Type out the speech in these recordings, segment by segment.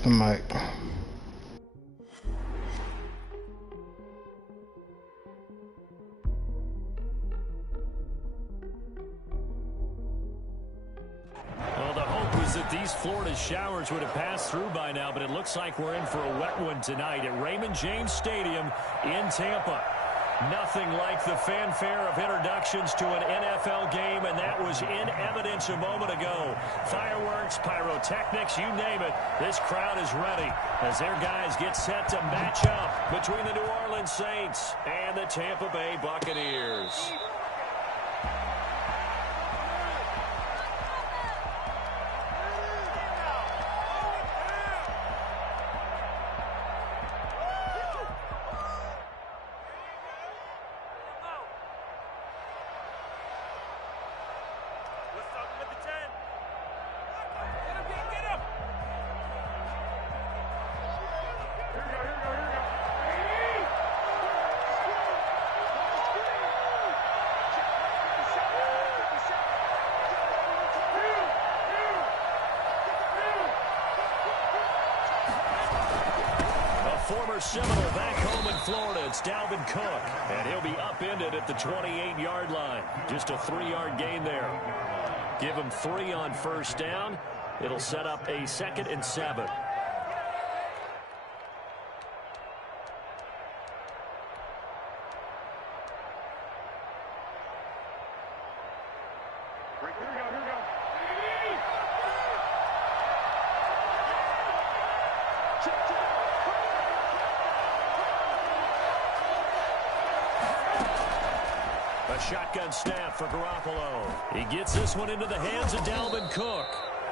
off the mic. Well, the hope was that these Florida showers would have passed through by now, but it looks like we're in for a wet one tonight at Raymond James Stadium in Tampa. Nothing like the fanfare of introductions to an NFL game, and that was in evidence a moment ago. Fireworks, pyrotechnics, you name it. This crowd is ready as their guys get set to match up between the New Orleans Saints and the Tampa Bay Buccaneers. Former Seminole back home in Florida. It's Dalvin Cook, and he'll be upended at the 28-yard line. Just a 3-yard gain there. Give him 3 on first down. It'll set up a 2nd and 7. Shotgun snap for Garoppolo. He gets this one into the hands of Dalvin Cook.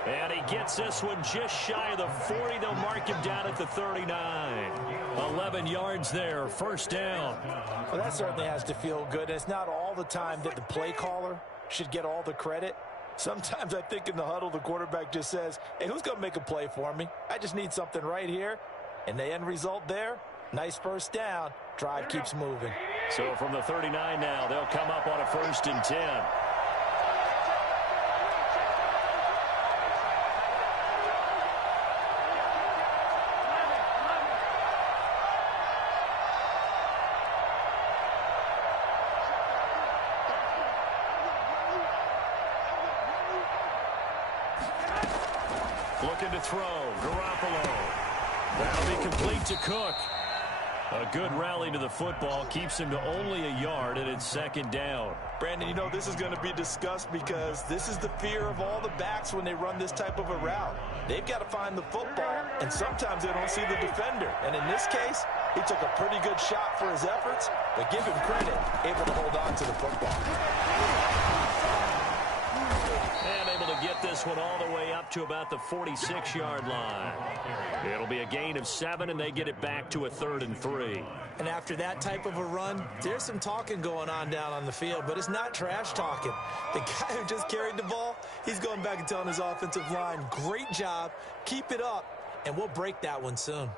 And he gets this one just shy of the 40. They'll mark him down at the 39. 11 yards there, first down. Well, that certainly has to feel good. It's not all the time that the play caller should get all the credit. Sometimes I think in the huddle, the quarterback just says, hey, who's going to make a play for me? I just need something right here. And the end result there, nice first down. Drive keeps moving. So from the 39 now, they'll come up on a 1st and 10. Looking to throw. Garoppolo. That'll be complete to Cook. A good rally to the football keeps him to only a yard, and it's 2nd down. Brandon, you know, this is going to be discussed because this is the fear of all the backs when they run this type of a route. They've got to find the football, and sometimes they don't see the defender. And in this case, he took a pretty good shot for his efforts, but give him credit, able to hold on to the football. And able to get this one all the way up to about the 46-yard line. It'll be a gain of 7, and they get it back to a 3rd and 3. And after that type of a run, there's some talking going on down on the field, but it's not trash talking. The guy who just carried the ball, he's going back and telling his offensive line, great job, keep it up, and we'll break that one soon.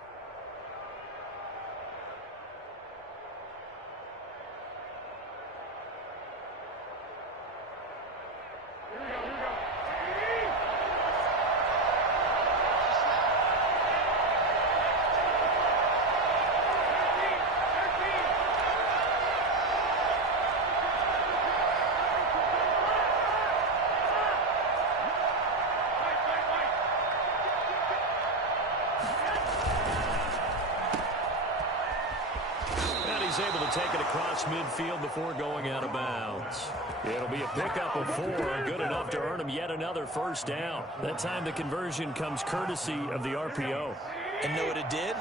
Able to take it across midfield before going out of bounds. It'll be a pickup of 4, good enough to earn him yet another first down. That time the conversion comes courtesy of the RPO. And know what it did?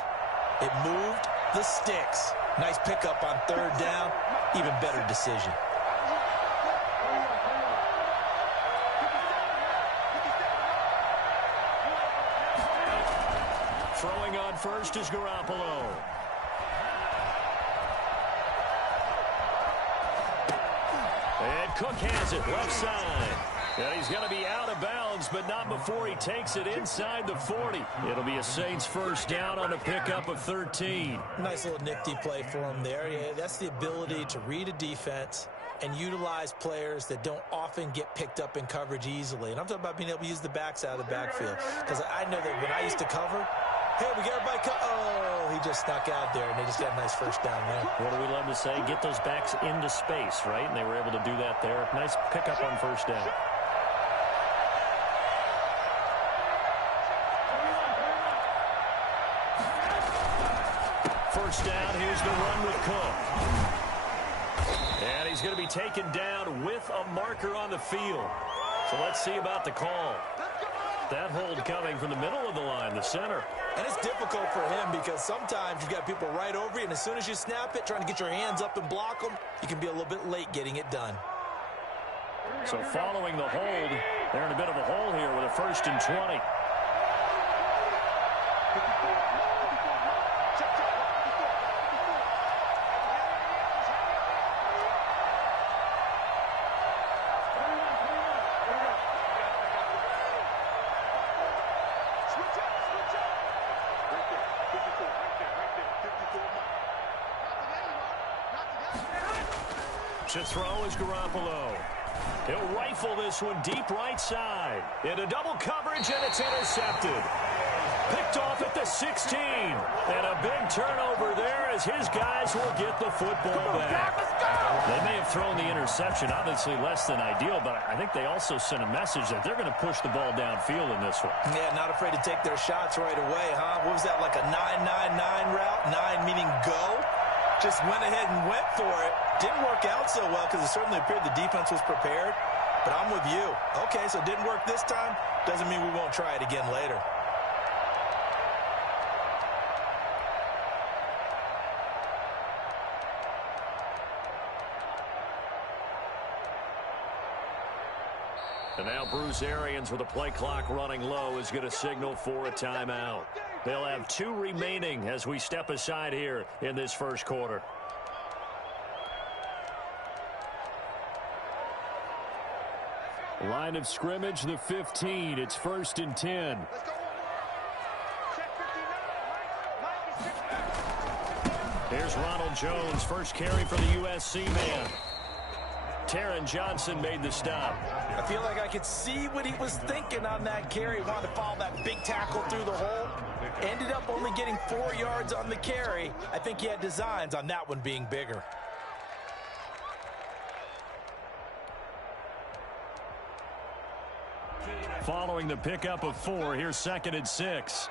It moved the sticks. Nice pickup on 3rd down. Even better decision. Throwing on first is Garoppolo. And Cook has it left side. And he's going to be out of bounds, but not before he takes it inside the 40. It'll be a Saints first down on a pickup of 13. Nice little nifty play for him there. Yeah, that's the ability to read a defense and utilize players that don't often get picked up in coverage easily. And I'm talking about being able to use the backs out of the backfield. Because I know that when I used to cover, Hey, we got everybody. Oh, he just snuck out there, and they just got a nice first down there. What do we love to say? Get those backs into space, right? And they were able to do that there. Nice pickup on first down. First down, here's the run with Cook. And he's going to be taken down with a marker on the field. So let's see about the call. That hold coming from the middle of the line, the center. And it's difficult for him because sometimes you've got people right over you, and as soon as you snap it, trying to get your hands up and block them, you can be a little bit late getting it done. So following the hold, they're in a bit of a hole here with a 1st and 20. To throw is Garoppolo. He'll rifle this one deep right side. Into double coverage, and it's intercepted. Picked off at the 16. And a big turnover there as his guys will get the football back. They may have thrown the interception, obviously less than ideal, but I think they also sent a message that they're going to push the ball downfield in this one. Yeah, not afraid to take their shots right away, huh? What was that, like a 9-9-9 route? 9 meaning go? Just went ahead and went for it. Didn't work out so well because it certainly appeared the defense was prepared. But I'm with you. Okay, so it didn't work this time. Doesn't mean we won't try it again later. And now Bruce Arians, with the play clock running low, is going to signal for a timeout. They'll have 2 remaining as we step aside here in this first quarter. Line of scrimmage, the 15. It's 1st and 10. Here's Ronald Jones, first carry for the USC man. Taron Johnson made the stop. I feel like I could see what he was thinking on that carry. Wanted to follow that big tackle through the hole. Ended up only getting 4 yards on the carry. I think he had designs on that one being bigger. Following the pickup of 4, here's 2nd and 6.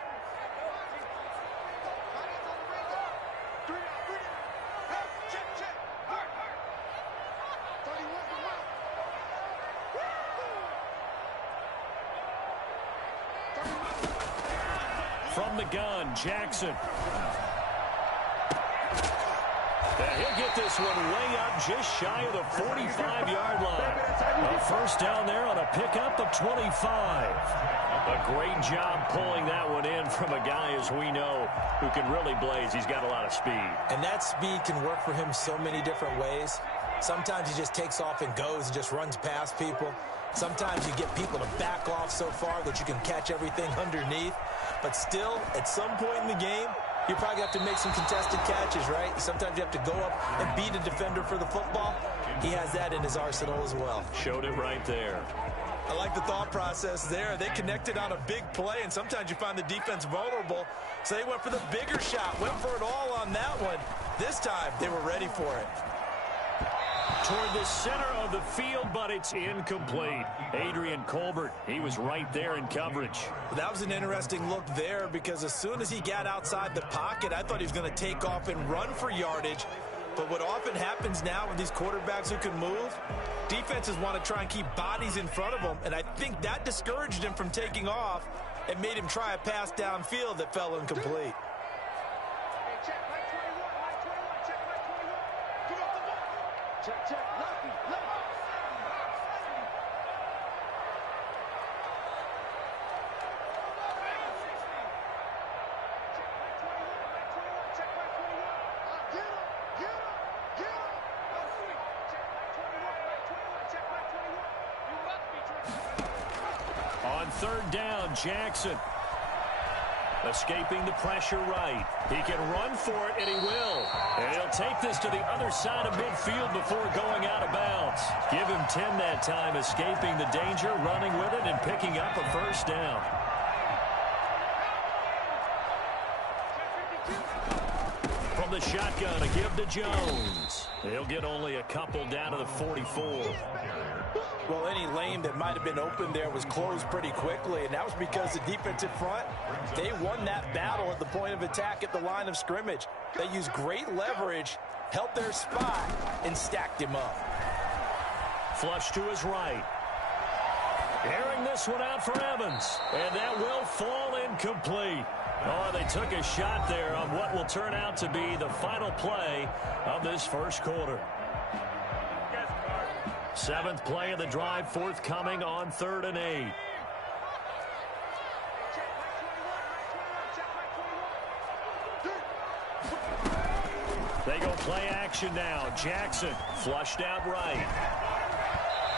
From the gun, Jackson. He'll get this one way up just shy of the 45-yard line. A first down there on a pickup of 25. A great job pulling that one in from a guy, as we know, who can really blaze. He's got a lot of speed. And that speed can work for him so many different ways. Sometimes he just takes off and goes and just runs past people. Sometimes you get people to back off so far that you can catch everything underneath. But still, at some point in the game, you probably have to make some contested catches, right? Sometimes you have to go up and beat a defender for the football. He has that in his arsenal as well. Showed it right there. I like the thought process there. They connected on a big play, and sometimes you find the defense vulnerable. So they went for the bigger shot, went for it all on that one. This time, they were ready for it. Toward the center of the field, but it's incomplete. Adrian Colbert, he was right there in coverage. That was an interesting look there because as soon as he got outside the pocket, I thought he was going to take off and run for yardage. But what often happens now with these quarterbacks who can move, defenses want to try and keep bodies in front of them, and I think that discouraged him from taking off and made him try a pass downfield that fell incomplete. On 3rd down, Jackson. Escaping the pressure right. He can run for it, and he will. And he'll take this to the other side of midfield before going out of bounds. Give him 10 that time, escaping the danger, running with it, and picking up a first down. the shotgun. A give to Jones. He'll get only a couple down to the 44. Well, any lane that might have been open there was closed pretty quickly, and that was because the defensive front, they won that battle at the point of attack at the line of scrimmage. They used great leverage, held their spot, and stacked him up. Flush to his right. Airing this one out for Evans, and that will fall incomplete. Oh, they took a shot there on what will turn out to be the final play of this first quarter. Seventh play of the drive, forthcoming on 3rd and 8. They go play action now. Jackson flushed out right.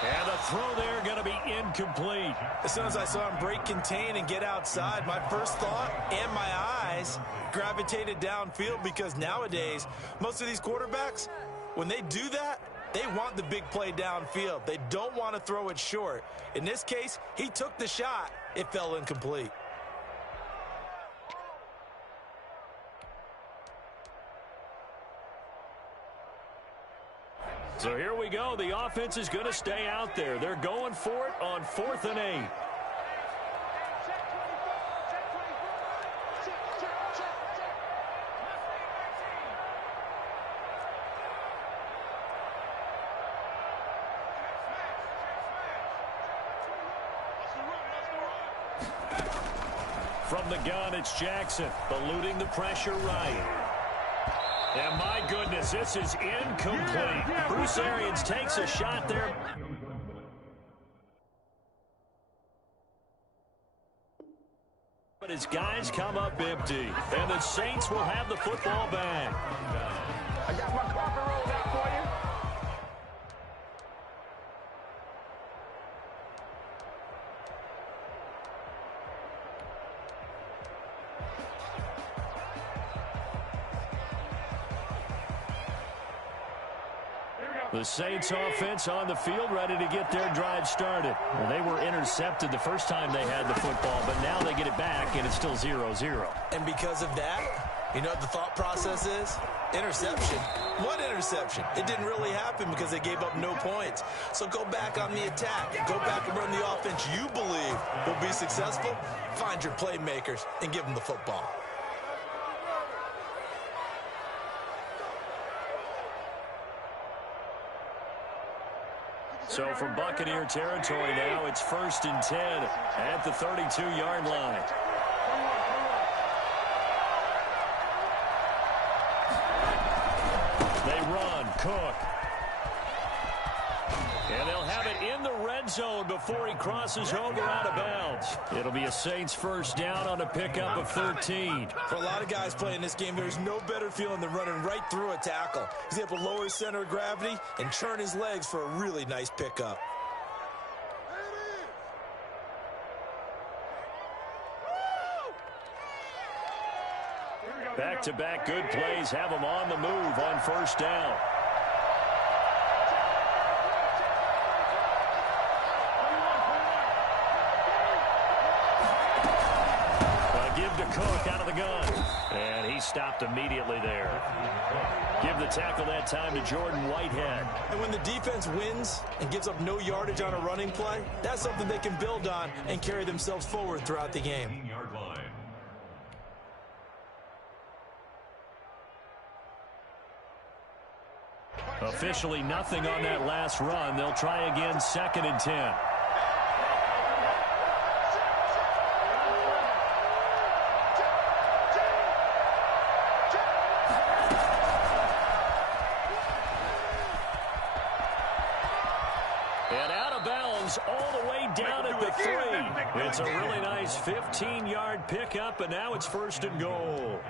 And the throw there going to be incomplete. As soon as I saw him break contain and get outside, my first thought and my eyes gravitated downfield, because nowadays, most of these quarterbacks, when they do that, they want the big play downfield. They don't want to throw it short. In this case, he took the shot. It fell incomplete. So here we go. The offense is going to stay out there. They're going for it on 4th and 8. From the gun, it's Jackson, eluding the pressure right. And my goodness, this is incomplete. Bruce Arians takes a shot there. But his guys come up empty. And the Saints will have the football back. I got my coffee rolled out for you. The Saints offense on the field, ready to get their drive started. Well, they were intercepted the first time they had the football, but now they get it back, and it's still 0-0. And because of that, you know what the thought process is? Interception. What interception? It didn't really happen because they gave up no points. So go back on the attack. Go back and run the offense you believe will be successful. Find your playmakers and give them the football. So from Buccaneer territory now, it's 1st and 10 at the 32-yard line. They run. Cook. And they'll have it in the red zone before he crosses over out of bounds. It'll be a Saints first down on a pickup of 13. For a lot of guys playing this game, there's no better feeling than running right through a tackle. He's able to lower his center of gravity and churn his legs for a really nice pickup. Back-to-back good plays have them on the move on first down. Give to Cook out of the gun. And he stopped immediately there. Give the tackle that time to Jordan Whitehead. And when the defense wins and gives up no yardage on a running play, that's something they can build on and carry themselves forward throughout the game. Officially nothing on that last run. They'll try again, 2nd and 10. And out of bounds all the way down at the 3. It's a really nice 15-yard pickup, and now it's 1st and goal.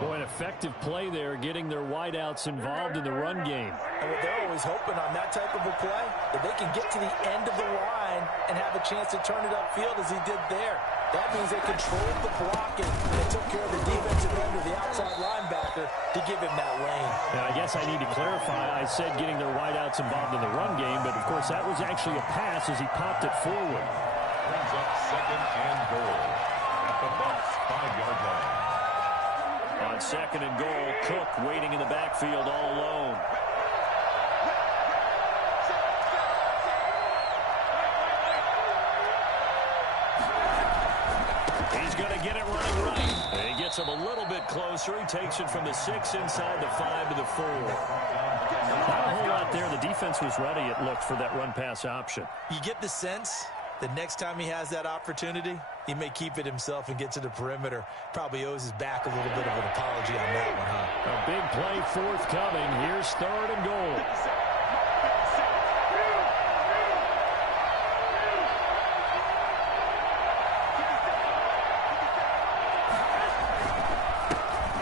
Boy, an effective play there, getting their wideouts involved in the run game. And they're always hoping on that type of a play that they can get to the end of the line and have a chance to turn it upfield as he did there. That means they controlled the blocking and took care of the defensive end or the outside linebacker to give him that lane. Now, I guess I need to clarify. I said getting their wideouts involved in the run game, but of course that was actually a pass as he popped it forward. Brings up 2nd and goal at the Bucs 5-yard line. On on second and goal. Cook waiting in the backfield all alone. He's going to get it running right. And he gets him a little bit closer. He takes it from the 6 inside the 5 to the 4. Not a whole lot there. The defense was ready, it looked, for that run-pass option. You get the sense that next time he has that opportunity, he may keep it himself and get to the perimeter. Probably owes his back a little bit of an apology on that one, huh? A big play forthcoming. Here's 3rd and goal.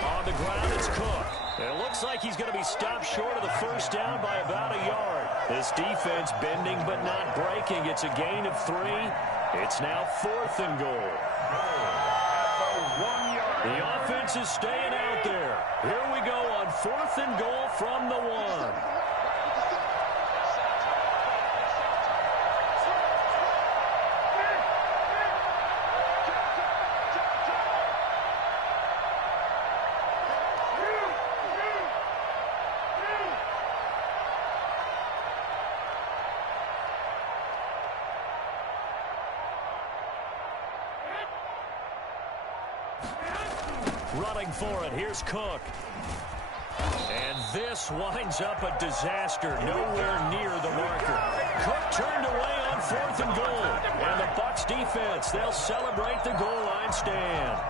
On the ground, it's Cook. It looks like he's going to be stopped short of the first down by about a yard. This defense bending but not breaking. It's a gain of 3. It's now 4th and goal. The offense is staying out there. Here we go on 4th and goal from the 1. Running for it, here's Cook. And this winds up a disaster, nowhere near the marker. Cook turned away on 4th and goal. And the Bucs defense, they'll celebrate the goal line stand.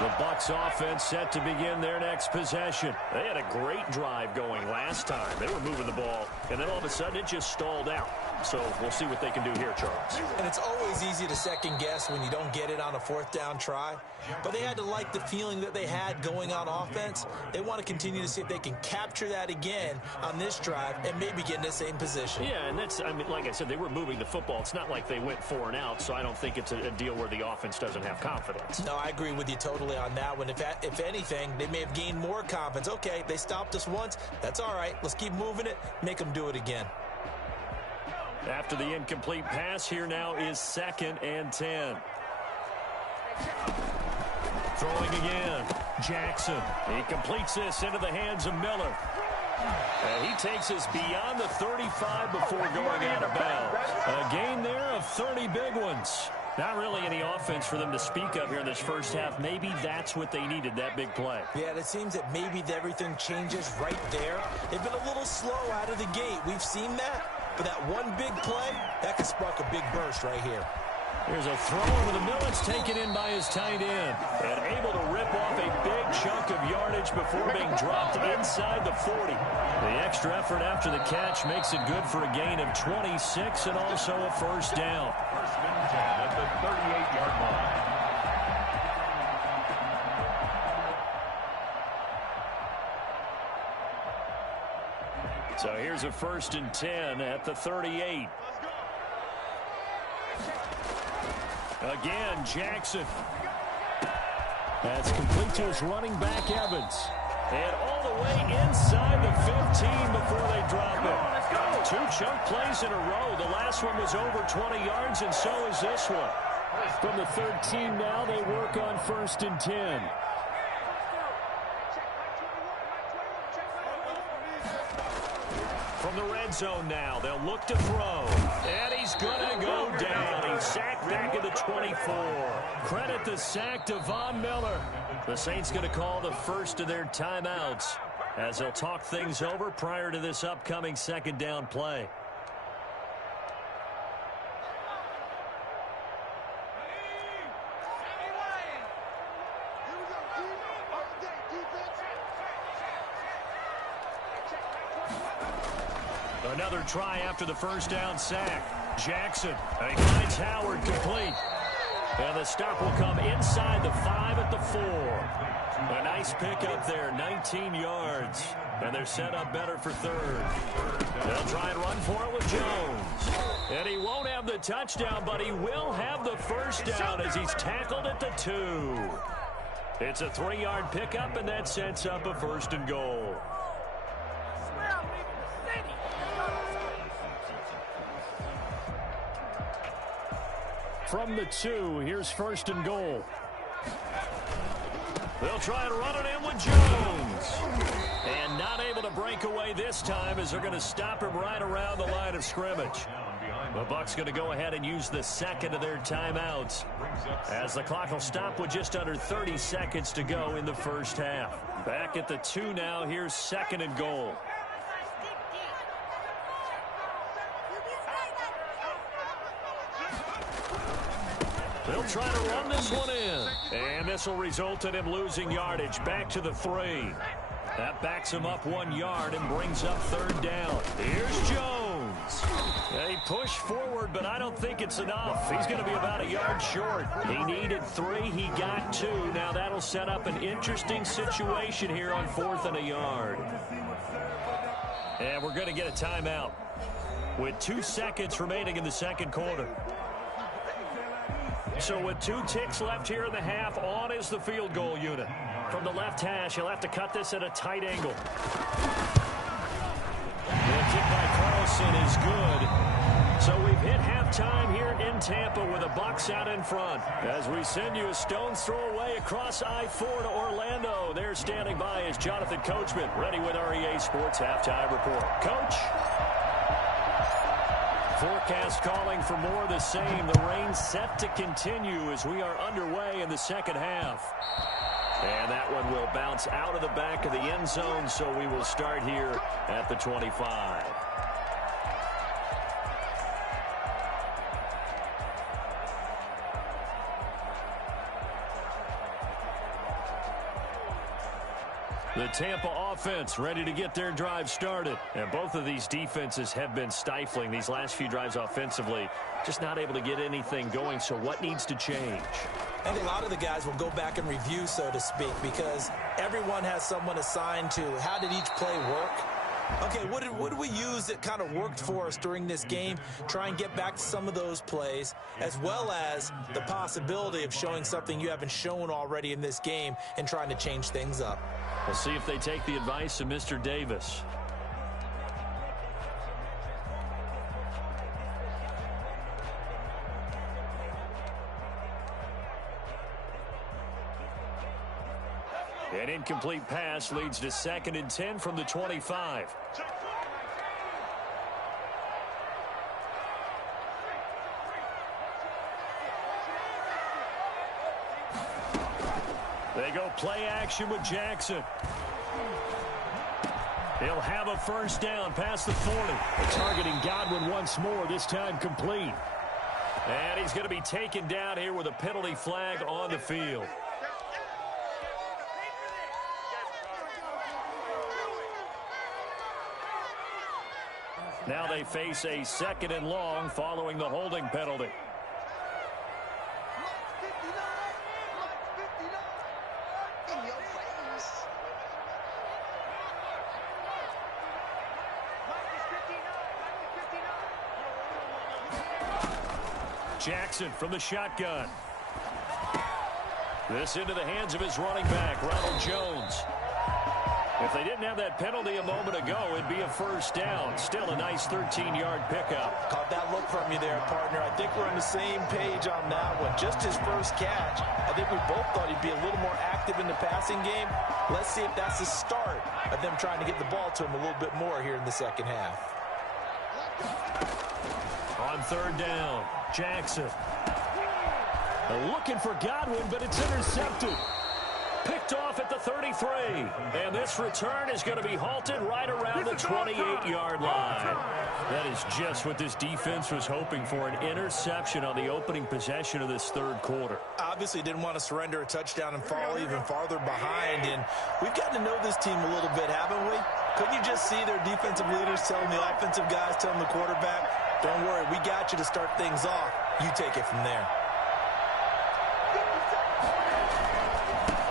The Bucs offense set to begin their next possession. They had a great drive going last time. They were moving the ball, and then all of a sudden it just stalled out. So we'll see what they can do here, Charles. And it's always easy to second guess when you don't get it on a 4th down try. But they had to like the feeling that they had going on offense. They want to continue to see if they can capture that again on this drive and maybe get in the same position. Yeah, and that's, I mean, like I said, they were moving the football. It's not like they went 4 and out, so I don't think it's a deal where the offense doesn't have confidence. No, I agree with you totally on that one. If anything, they may have gained more confidence. Okay, they stopped us once. That's all right. Let's keep moving it. Make them do it again. After the incomplete pass, here now is 2nd and 10. Throwing again. Jackson. He completes this into the hands of Miller. And he takes us beyond the 35 before going out of bounds. A gain there of 30 big ones. Not really any offense for them to speak of here in this first half. Maybe that's what they needed, that big play. Yeah, it seems that maybe everything changes right there. They've been a little slow out of the gate. We've seen that. But that one big play, that could spark a big burst right here. Here's a throw over the middle. It's taken in by his tight end. And able to rip off a big chunk of yardage before being dropped inside the 40. The extra effort after the catch makes it good for a gain of 26 and also a first down. First and 10 at the 38-yard line. So here's a 1st and 10 at the 38. Again, Jackson. That's complete to his running back, Evans. And all the way inside the 15 before they drop it. 2 chunk plays in a row. The last one was over 20 yards, and so is this one. From the 13 now, they work on 1st and 10. From the red zone now, they'll look to throw. And he's going to go down. He's sacked back at the 24. Credit the sack to Von Miller. The Saints going to call the first of their timeouts as they'll talk things over prior to this upcoming 2nd down play. Another try after the first down sack. Jackson, he finds Howard complete. And the stop will come inside the 5 at the 4. A nice pickup there, 19 yards. And they're set up better for 3rd. They'll try and run for it with Jones. And he won't have the touchdown, but he will have the first down as he's tackled at the 2. It's a 3-yard pickup, and that sets up a 1st and goal. From the 2, here's 1st and goal. They'll try and run it in with Jones. And not able to break away this time as they're going to stop him right around the line of scrimmage. The Bucs going to go ahead and use the second of their timeouts as the clock will stop with just under 30 seconds to go in the first half. Back at the 2 now. Here's 2nd and goal. They'll try to run this one in. And this will result in him losing yardage back to the 3. That backs him up 1 yard and brings up 3rd down. Here's Jones. They push forward, but I don't think it's enough. He's going to be about a yard short. He needed 3. He got 2. Now that'll set up an interesting situation here on 4th and a yard. And we're going to get a timeout with 2 seconds remaining in the second quarter. So with 2 ticks left here in the half, on is the field goal unit. From the left hash, he'll have to cut this at a tight angle. The kick by Carlson is good. So we've hit halftime here in Tampa with the Bucs out in front. As we send you a stone's throw away across I-4 to Orlando. There standing by is Jonathan Coachman, ready with our EA Sports Halftime Report. Coach? Forecast calling for more of the same. The rain set to continue as we are underway in the second half. And that one will bounce out of the back of the end zone, so we will start here at the 25. The Tampa offense ready to get their drive started. And both of these defenses have been stifling these last few drives offensively. Just not able to get anything going. So what needs to change? I think a lot of the guys will go back and review, so to speak, because everyone has someone assigned to how did each play work. Okay, what did we use that kind of worked for us during this game? Try and get back to some of those plays, as well as the possibility of showing something you haven't shown already in this game and trying to change things up. We'll see if they take the advice of Mr. Davis. An incomplete pass leads to 2nd and 10 from the 25. They go play action with Jackson. He'll have a first down past the 40. Targeting Godwin once more, this time complete. And he's going to be taken down here with a penalty flag on the field. Now they face a 2nd and long following the holding penalty. Jackson from the shotgun. This into the hands of his running back, Ronald Jones. If they didn't have that penalty a moment ago, it'd be a first down. Still a nice 13-yard pickup. Caught that look from you there, partner. I think we're on the same page on that one. Just his first catch. I think we both thought he'd be a little more active in the passing game. Let's see if that's the start of them trying to get the ball to him a little bit more here in the second half. On 3rd down, Jackson. Looking for Godwin, but it's intercepted. Picked off at the 33. And this return is going to be halted right around the 28-yard line. That is just what this defense was hoping for, an interception on the opening possession of this 3rd quarter. Obviously didn't want to surrender a touchdown and fall even farther behind. And we've gotten to know this team a little bit, haven't we? Couldn't you just see their defensive leaders telling the offensive guys, telling the quarterback, don't worry, we got you to start things off. You take it from there.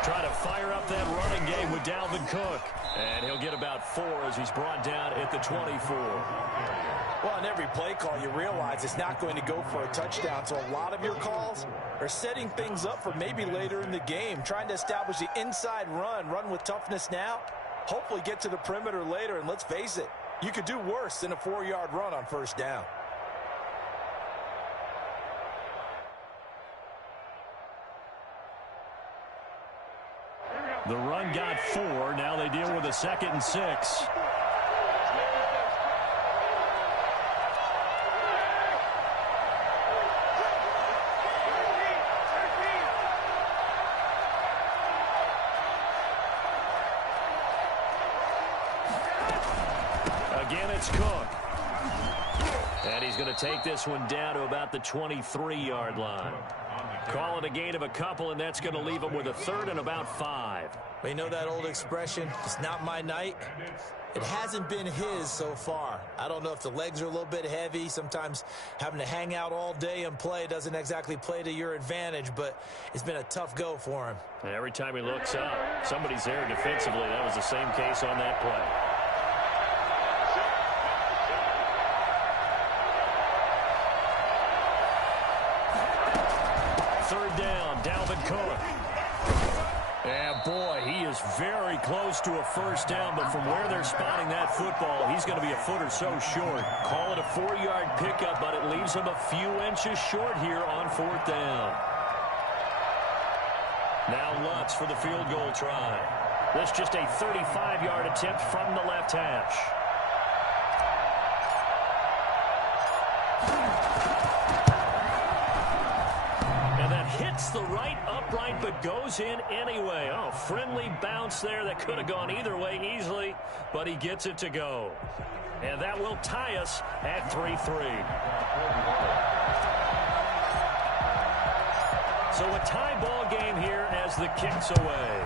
Try to fire up that running game with Dalvin Cook. And he'll get about 4 as he's brought down at the 24. Well, on every play call, you realize it's not going to go for a touchdown. So a lot of your calls are setting things up for maybe later in the game, trying to establish the inside run with toughness now, hopefully get to the perimeter later. And let's face it, you could do worse than a 4-yard run on first down. The run got 4. Now they deal with a 2nd and 6. Again, it's Cook. And he's going to take this one down to about the 23-yard line. Call it a gain of a couple, and that's going to leave him with a 3rd and about 5. Well, you know that old expression, it's not my night? It hasn't been his so far. I don't know if the legs are a little bit heavy. Sometimes having to hang out all day and play doesn't exactly play to your advantage, but it's been a tough go for him. And every time he looks up, somebody's there defensively. That was the same case on that play. Cook. And boy, he is very close to a first down, but from where they're spotting that football, he's going to be a foot or so short. Call it a 4-yard pickup, but it leaves him a few inches short here on 4th down. Now Lutz for the field goal try. This just a 35-yard attempt from the left hash. Hits the right upright, but goes in anyway. Oh, friendly bounce there that could have gone either way easily, but he gets it to go. And that will tie us at 3-3. So a tie ball game here as the kick's away.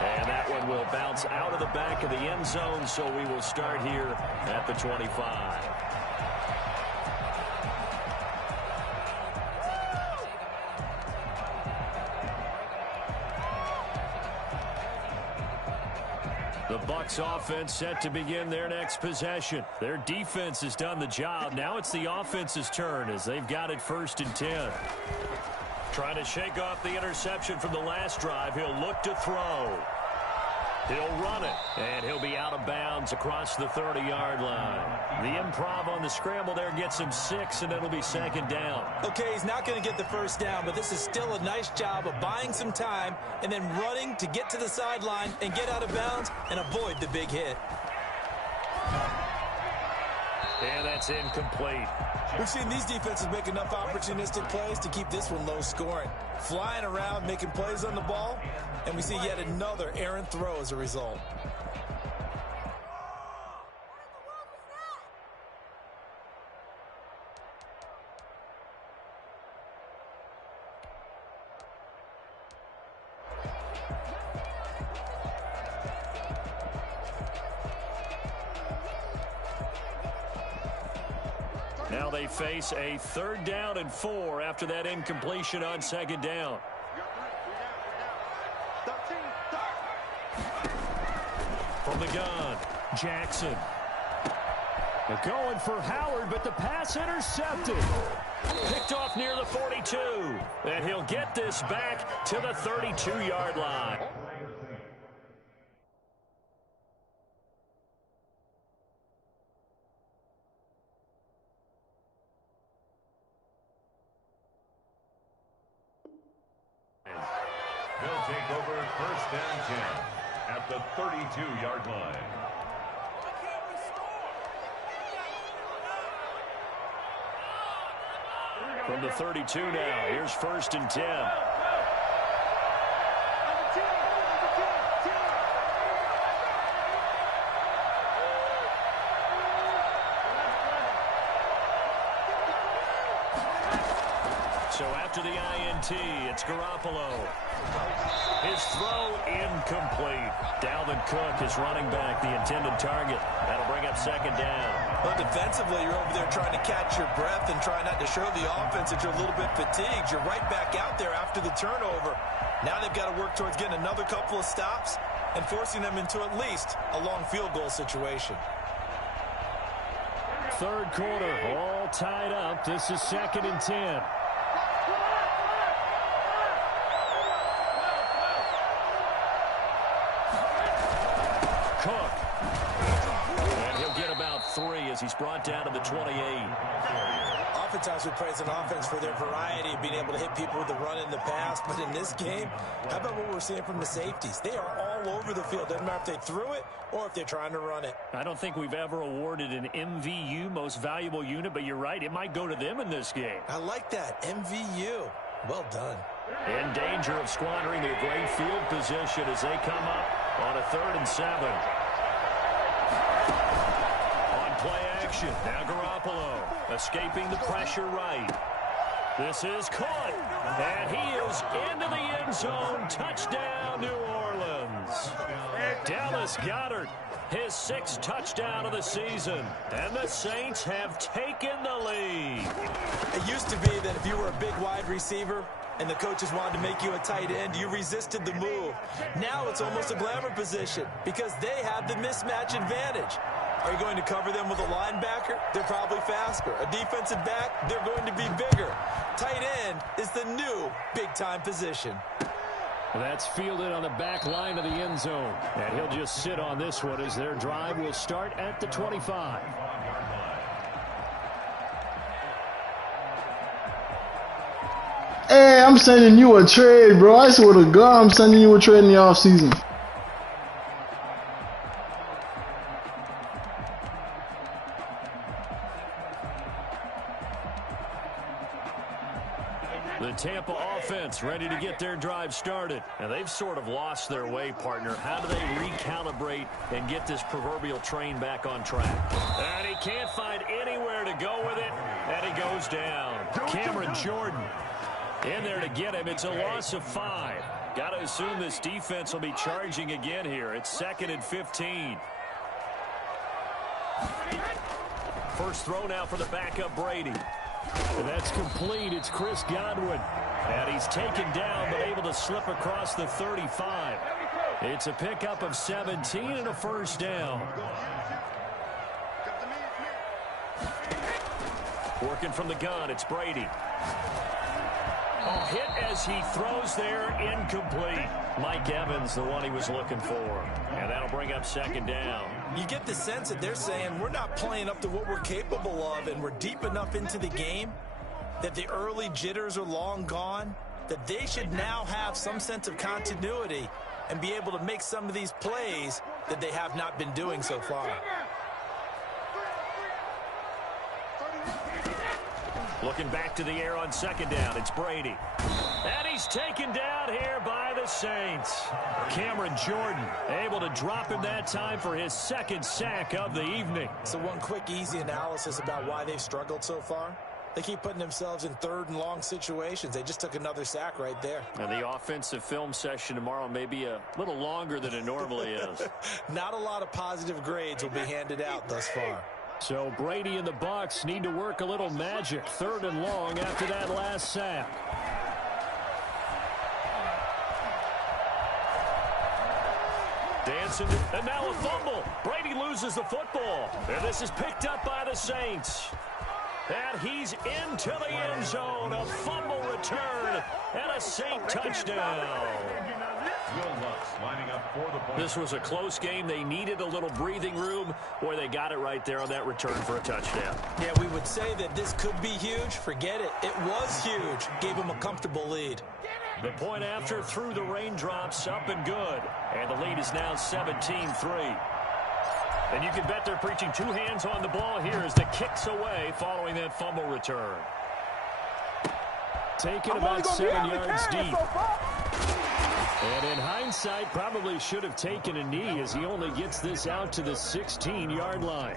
And that one will bounce out of the back of the end zone, so we will start here at the 25. The Bucs offense set to begin their next possession. Their defense has done the job. Now it's the offense's turn as they've got it 1st and 10. Trying to shake off the interception from the last drive. He'll look to throw. He'll run it, and he'll be out of bounds across the 30-yard line. The improv on the scramble there gets him 6, and it'll be 2nd down. Okay, he's not going to get the first down, but this is still a nice job of buying some time and then running to get to the sideline and get out of bounds and avoid the big hit. And that's incomplete. We've seen these defenses make enough opportunistic plays to keep this one low scoring. Flying around, making plays on the ball, and we see yet another errant throw as a result. Now they face a 3rd down and 4 after that incompletion on 2nd down. From the gun, Jackson. They're going for Howard, but the pass intercepted. Picked off near the 42. And he'll get this back to the 32-yard line. They'll take over 1st and 10 at the 32-yard line. From the 32 now, here's 1st and 10. So after the INT, it's Garoppolo. His throw incomplete. Dalvin Cook is running back, the intended target. That'll bring up 2nd down. Well, defensively, you're over there trying to catch your breath and try not to show the offense that you're a little bit fatigued. You're right back out there after the turnover. Now they've got to work towards getting another couple of stops and forcing them into at least a long field goal situation. 3rd quarter, all tied up. This is 2nd and 10. Cook. And he'll get about 3 as he's brought down to the 28. Oftentimes we praise an offense for their variety of being able to hit people with the run in the pass. But in this game, how about what we're seeing from the safeties? They are all over the field. Doesn't matter if they threw it or if they're trying to run it. I don't think we've ever awarded an MVU, most valuable unit, but you're right. It might go to them in this game. I like that. MVU. Well done. In danger of squandering their great field position as they come up on a 3rd and 7. On play action, now Garoppolo escaping the pressure right. This is caught, and he is into the end zone. Touchdown, New Orleans. Dallas Goedert, his 6th touchdown of the season, and the Saints have taken the lead. It used to be that if you were a big wide receiver and the coaches wanted to make you a tight end, you resisted the move. Now it's almost a glamour position because they have the mismatch advantage. Are you going to cover them with a linebacker? They're probably faster. A defensive back? They're going to be bigger. Tight end is the new big-time position. That's fielded on the back line of the end zone. And he'll just sit on this one as their drive will start at the 25. Hey, I'm sending you a trade, bro. I swear to God, I'm sending you a trade in the offseason. The Tampa offense ready to get their drive started. And they've sort of lost their way, partner. How do they recalibrate and get this proverbial train back on track? And he can't find anywhere to go with it. And he goes down. Cameron Jordan in there to get him. It's a loss of 5. Got to assume this defense will be charging again here. It's 2nd and 15. First throw now for the backup Brady. And that's complete. It's Chris Godwin. And he's taken down but able to slip across the 35. It's a pickup of 17 and a first down. Working from the gun, it's Brady. Hit as he throws there, incomplete. Mike Evans, the one he was looking for. And that'll bring up 2nd down. You get the sense that they're saying we're not playing up to what we're capable of, and we're deep enough into the game that the early jitters are long gone, that they should now have some sense of continuity and be able to make some of these plays that they have not been doing so far. Looking back to the air on 2nd down, it's Brady. And he's taken down here by the Saints. Cameron Jordan able to drop him that time for his 2nd sack of the evening. So one quick, easy analysis about why they've struggled so far. They keep putting themselves in 3rd and long situations. They just took another sack right there. And the offensive film session tomorrow may be a little longer than it normally is. Not a lot of positive grades will be handed out thus far. So Brady and the Bucs need to work a little magic. 3rd and long after that last sack. Dancing, and now a fumble. Brady loses the football. And this is picked up by the Saints. And he's into the end zone. A fumble return and a Saint touchdown. This was a close game. They needed a little breathing room. Boy, they got it right there on that return for a touchdown. Yeah, we would say that this could be huge. Forget it. It was huge. Gave them a comfortable lead. The point after through the raindrops, up and good. And the lead is now 17-3. And you can bet they're preaching 2 hands on the ball here as the kick's away following that fumble return. Taken about 7 yards deep. And in hindsight, probably should have taken a knee as he only gets this out to the 16-yard line.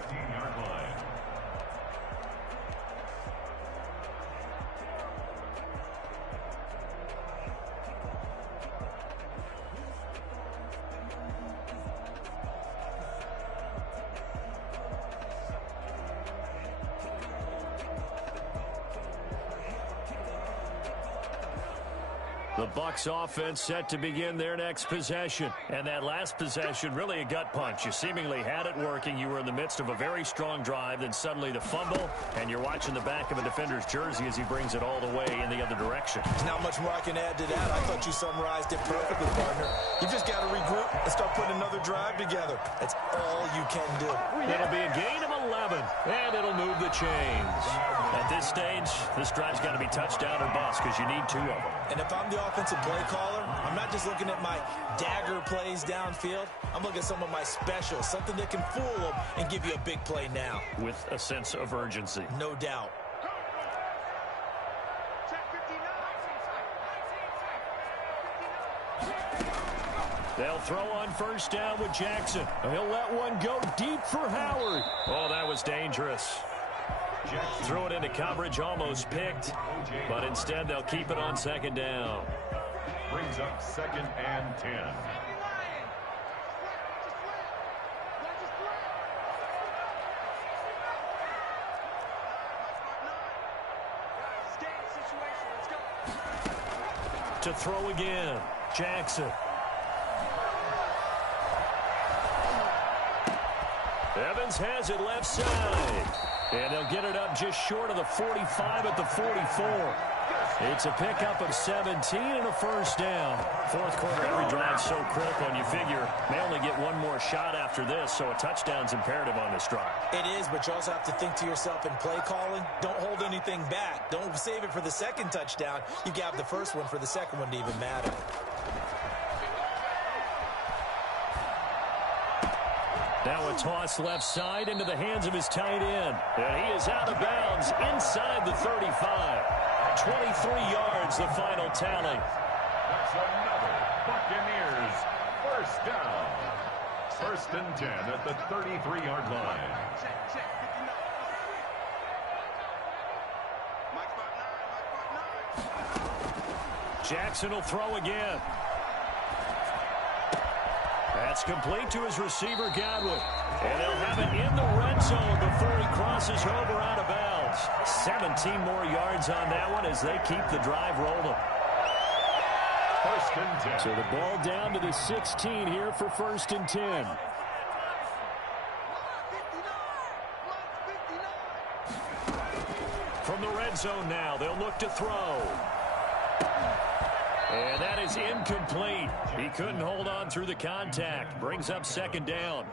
The Bucs offense set to begin their next possession. And that last possession, really a gut punch. You seemingly had it working. You were in the midst of a very strong drive. Then suddenly the fumble, and you're watching the back of a defender's jersey as he brings it all the way in the other direction. There's not much more I can add to that. I thought you summarized it perfectly, partner. You just got to regroup and start putting another drive together. That's all you can do. It'll be a gain of 11, and it'll move the chains. At this stage, this drive's got to be touchdown or bust because you need 2 of them. And if I'm the offensive play caller, I'm not just looking at my dagger plays downfield. I'm looking at some of my specials, something that can fool them and give you a big play now. With a sense of urgency. No doubt. They'll throw on first down with Jackson. He'll let one go deep for Howard. Oh, that was dangerous. Threw it into coverage, almost picked, but instead they'll keep it on second down. Brings up 2nd and 10. To throw again, Jackson. Evans has it left side. And they'll get it up just short of the 45 at the 44. It's a pickup of 17 and a first down. Fourth quarter, every drive's so critical, and you figure they only get one more shot after this, so a touchdown's imperative on this drive. It is, but you also have to think to yourself in play calling, don't hold anything back. Don't save it for the second touchdown. You got the first one for the second one to even matter. Now a toss left side into the hands of his tight end. And he is out of bounds inside the 35. 23 yards, the final tally. That's another Buccaneers first down. 1st and 10 at the 33-yard line. Jackson will throw again. That's complete to his receiver, Godwin. And they'll have it in the red zone before he crosses over out of bounds. 17 more yards on that one as they keep the drive rolling. 1st and 10. So the ball down to the 16 here for 1st and 10. From the red zone now, they'll look to throw. And that is incomplete. He couldn't hold on through the contact. Brings up 2nd down.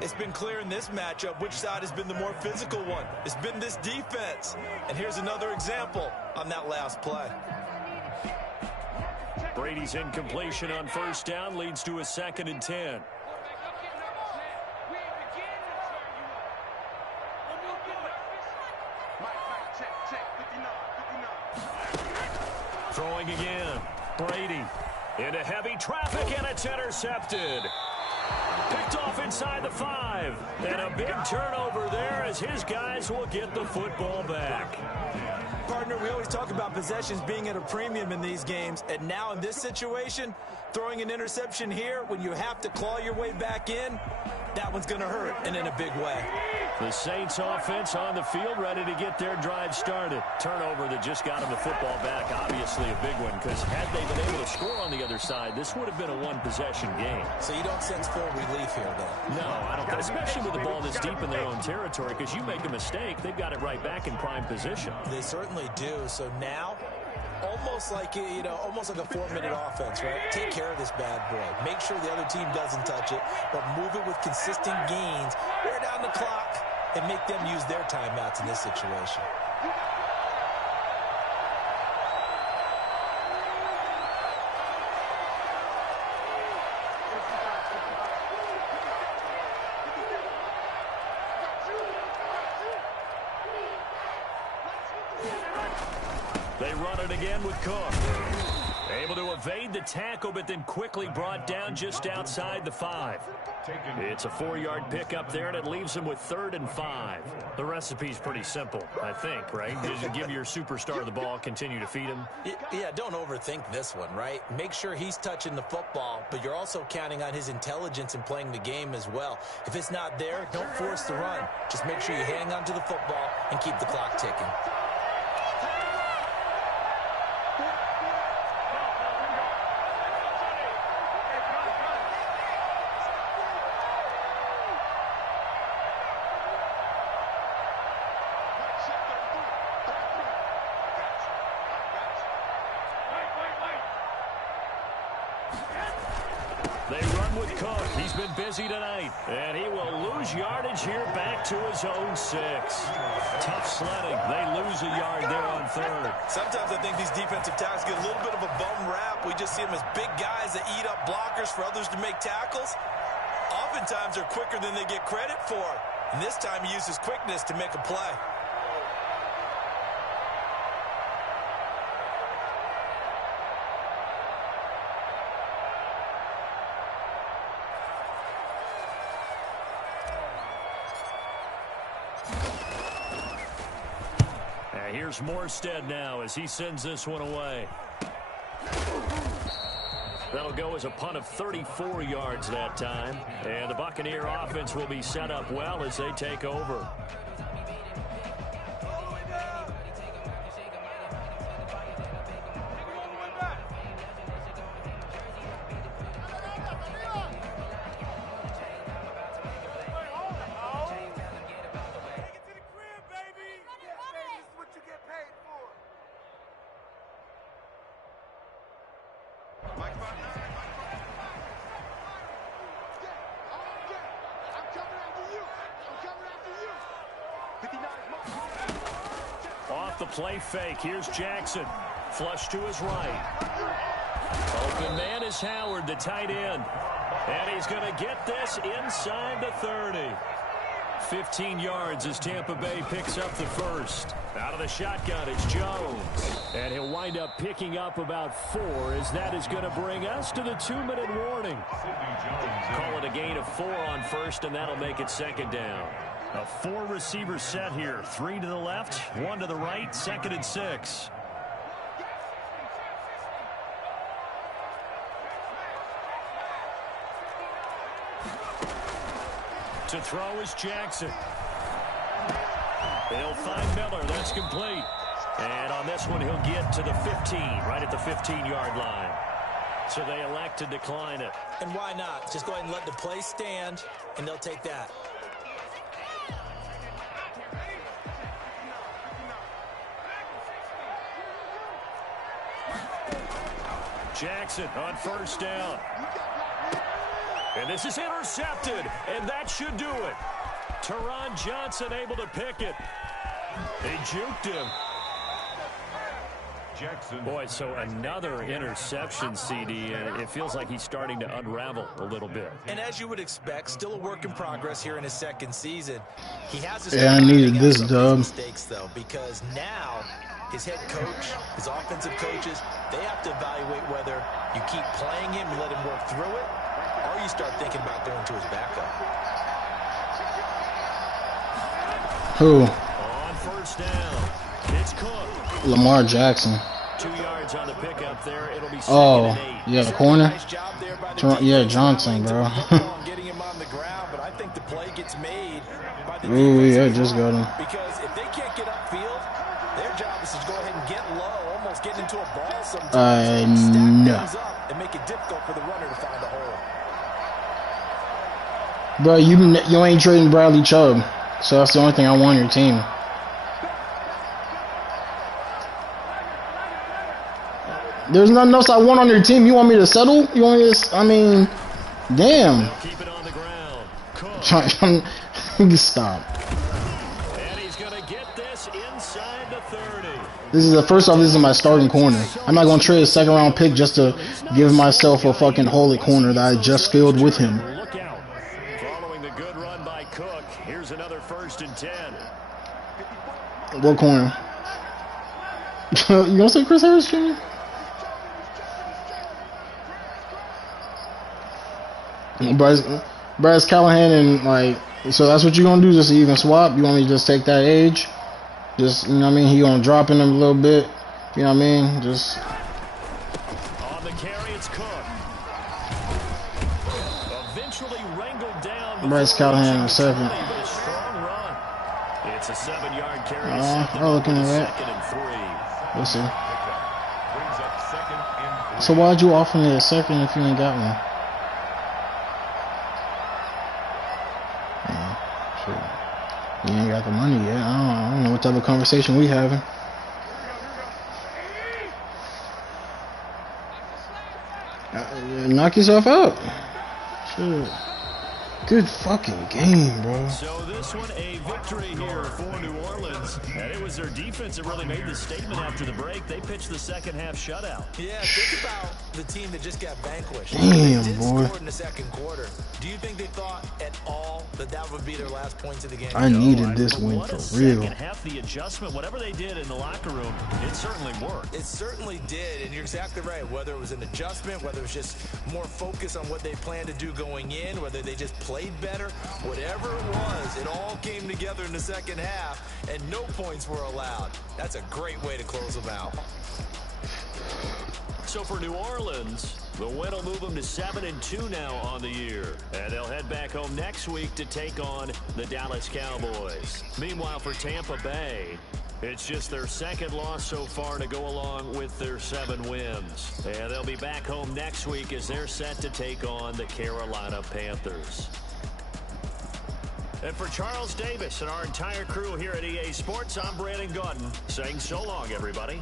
It's been clear in this matchup which side has been the more physical one. It's been this defense. And here's another example on that last play. Brady's incompletion on first down leads to a 2nd and 10. Throwing again. Brady into heavy traffic, and it's intercepted. Picked off inside the 5. And a big turnover there as his guys will get the football back. Partner, we always talk about possessions being at a premium in these games. And now in this situation, throwing an interception here when you have to claw your way back in, that one's going to hurt, and in a big way. The Saints offense on the field ready to get their drive started. Turnover that just got them the football back, obviously a big one, because had they been able to score on the other side, this would have been a one-possession game. So you don't sense full relief here, then? No, I don't, especially with the ball this deep in their own territory, because you make a mistake, they've got it right back in prime position. They certainly do. So now, almost like almost like a 4-minute offense, right? Take care of this bad boy. Make sure the other team doesn't touch it, but move it with consistent gains. Wear down the clock and make them use their timeouts in this situation. They run it again with Cook. Able to evade the tackle, but then quickly brought down just outside the 5. It's a 4-yard pickup there, and it leaves them with 3rd and 5. The recipe's pretty simple, I think, right? Just give your superstar the ball, continue to feed him. Yeah, don't overthink this one, right? Make sure he's touching the football, but you're also counting on his intelligence in playing the game as well. If it's not there, don't force the run. Just make sure you hang on to the football and keep the clock ticking. They run with Cook. He's been busy tonight. And he will lose yardage here back to his own 6. Tough sledding. They lose a yard there on 3rd. Sometimes I think these defensive tackles get a little bit of a bum rap. We just see them as big guys that eat up blockers for others to make tackles. Oftentimes they're quicker than they get credit for. And this time he uses quickness to make a play. Here's Morstead now as he sends this one away. That'll go as a punt of 34 yards that time. And the Buccaneer offense will be set up well as they take over. Off the play fake, here's Jackson. Flush to his right. Open man is Howard, the tight end. And he's going to get this inside the 30. 15 yards as Tampa Bay picks up the first. Out of the shotgun, it's Jones. And he'll wind up picking up about 4 as that is going to bring us to the 2-minute warning. Call it a gain of 4 on first, and that'll make it second down. A 4-receiver set here. 3 to the left, 1 to the right, 2nd and 6. To throw is Jackson. They'll find Miller. That's complete. And on this one, he'll get to the 15, right at the 15-yard line. So they elect to decline it. And why not? Just go ahead and let the play stand, and they'll take that. Jackson on first down. And this is intercepted, and that should do it. Teron Johnson able to pick it. They juked him. Jackson. Boy, so another interception, CD, and it feels like he's starting to unravel a little bit. And as you would expect, still a work in progress here in his second season. He has to I needed this dub. Mistakes though, because now his head coach, his offensive coaches, they have to evaluate whether you keep playing him and let him work through it, or you start thinking about going to his backup. Who? On first down, it's Cook. Lamar Jackson. 2 yards on the pickup there. It'll be Oh, 2nd and 8. yeah, the corner. Nice job there by the Yeah, Johnson, bro. getting him on the ground, but I think the play gets made by the Ooh, defense. yeah, just got him. Because if they can't get upfield, their job is to go ahead and get low, almost get into a ball sometimes. No. Stack things up and make it difficult for the runner to find a hole. Bro, you ain't trading Bradley Chubb, so that's the only thing I want on your team. There's nothing else I want on your team. You want me to settle? You want me to? I mean, damn. Keep it on the ground. Cook. Stop. And he's going to get this inside the 30. This is the first off. This is my starting corner. I'm not gonna trade a second-round pick just to give myself a fucking holy corner that I just filled with him. Look out. Following the good run by Cook. Here's another 1st and 10. What corner? You gonna say Chris Harris Jr.? Bryce Callahan and like, so that's what you're gonna do, just even swap? You want me to just take that age? Just, you know what I mean? He gonna drop in him a little bit. You know what I mean? Just. On the carry, it's Cook. Eventually wrangled down. Bryce Callahan in a second. A strong run. It's a 7-yard carry. I'm looking at that. 2nd and 3. We'll see. Brings up 2nd and 3. So why'd you offer me a second if you ain't got one? You ain't got the money yet. I don't know what type of conversation we having. Knock yourself out. Shit. Good fucking game, bro. So this one, a victory here for New Orleans. And it was their defense that really made the statement after the break. They pitched the second half shutout. Yeah, think about the team that just got vanquished. Damn, they did boy. score in the second quarter. Do you think they thought at all that that would be their last points of the game? I needed this win for real. Second half, the adjustment, whatever they did in the locker room, it certainly worked. It certainly did, and you're exactly right. Whether it was an adjustment, whether it was just more focus on what they planned to do going in, whether they just played better, whatever it was, it all came together in the second half, and no points were allowed. That's a great way to close them out. So for New Orleans, the win will move them to 7-2 now on the year. And they'll head back home next week to take on the Dallas Cowboys. Meanwhile, for Tampa Bay, it's just their second loss so far to go along with their 7 wins. And they'll be back home next week as they're set to take on the Carolina Panthers. And for Charles Davis and our entire crew here at EA Sports, I'm Brandon Gaudin saying so long, everybody.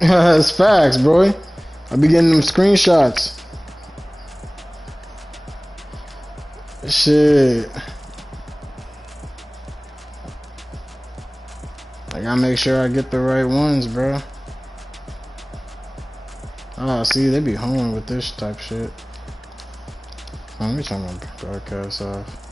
It's facts, bro. I be getting them screenshots. Shit. I gotta make sure I get the right ones, bro. Oh, see, they be home with this type shit. Let me turn my broadcast off.